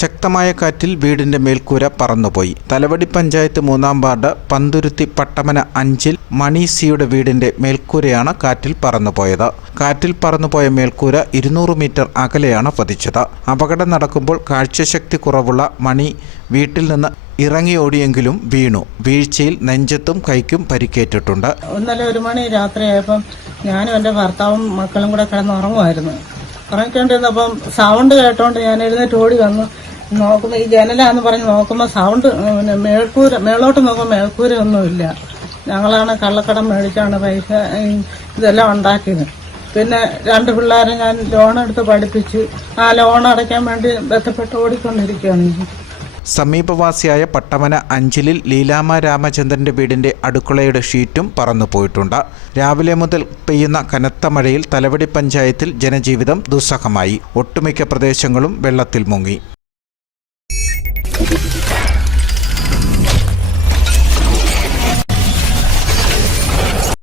ശക്തമായ കാറ്റിൽ വീടിന്റെ മേൽക്കൂര പറന്നുപോയി. തലവടി പഞ്ചായത്ത് മൂന്നാം വാർഡ് പന്തുരുത്തി പട്ടമന അഞ്ചിൽ മണി സിയുടെ വീടിന്റെ മേൽക്കൂരയാണ് കാറ്റിൽ പറന്നുപോയത്. കാറ്റിൽ പറന്നുപോയ മേൽക്കൂര ഇരുന്നൂറ് മീറ്റർ അകലെയാണ് പതിച്ചത്. അപകടം നടക്കുമ്പോൾ കാഴ്ചശക്തി കുറവുള്ള മണി വീട്ടിൽ നിന്ന് ഇറങ്ങിയോടിയെങ്കിലും വീണു. വീഴ്ചയിൽ നെഞ്ചത്തും കൈക്കും പരിക്കേറ്റിട്ടുണ്ട്. ഇന്നലെ ഒരു മണി രാത്രിയായപ്പം ഞാനും എന്റെ ഭർത്താവും മക്കളും കൂടെ കിടന്ന് ഉറങ്ങുമായിരുന്നു ഉറങ്ങിക്കൊണ്ടിരുന്നപ്പം സൗണ്ട് കേട്ടോണ്ട് ഞാൻ എഴുന്നേറ്റ് ഓടി വന്നു. നോക്കുമ്പോൾ ഈ ജനലാന്ന് പറഞ്ഞ് നോക്കുമ്പോൾ സൗണ്ട് പിന്നെ മേൽക്കൂര മേളോട്ട് നോക്കുമ്പോൾ മേൽക്കൂര ഒന്നുമില്ല. ഞങ്ങളാണ് കള്ളക്കടം മേടിച്ചാണ് പൈസ ഇതെല്ലാം ഉണ്ടാക്കിയത്. പിന്നെ രണ്ട് പിള്ളേരെ ഞാൻ ലോൺ എടുത്ത് പഠിപ്പിച്ച് ആ ലോൺ അടയ്ക്കാൻ വേണ്ടി ബന്ധപ്പെട്ട് ഓടിക്കൊണ്ടിരിക്കുകയാണ്. സമീപവാസിയായ പട്ടമന അഞ്ചലിൽ ലീലാമ രാമചന്ദ്രന്റെ വീടിന്റെ അടുക്കളയുടെ ഷീറ്റും പറന്നുപോയിട്ടുണ്ട് രാവിലെ മുതൽ പെയ്യുന്ന കനത്ത മഴയിൽ തലവടി പഞ്ചായത്തിൽ ജനജീവിതം ദുസ്സഹമായി. ഒട്ടുമിക്ക പ്രദേശങ്ങളും വെള്ളത്തിൽ മുങ്ങി.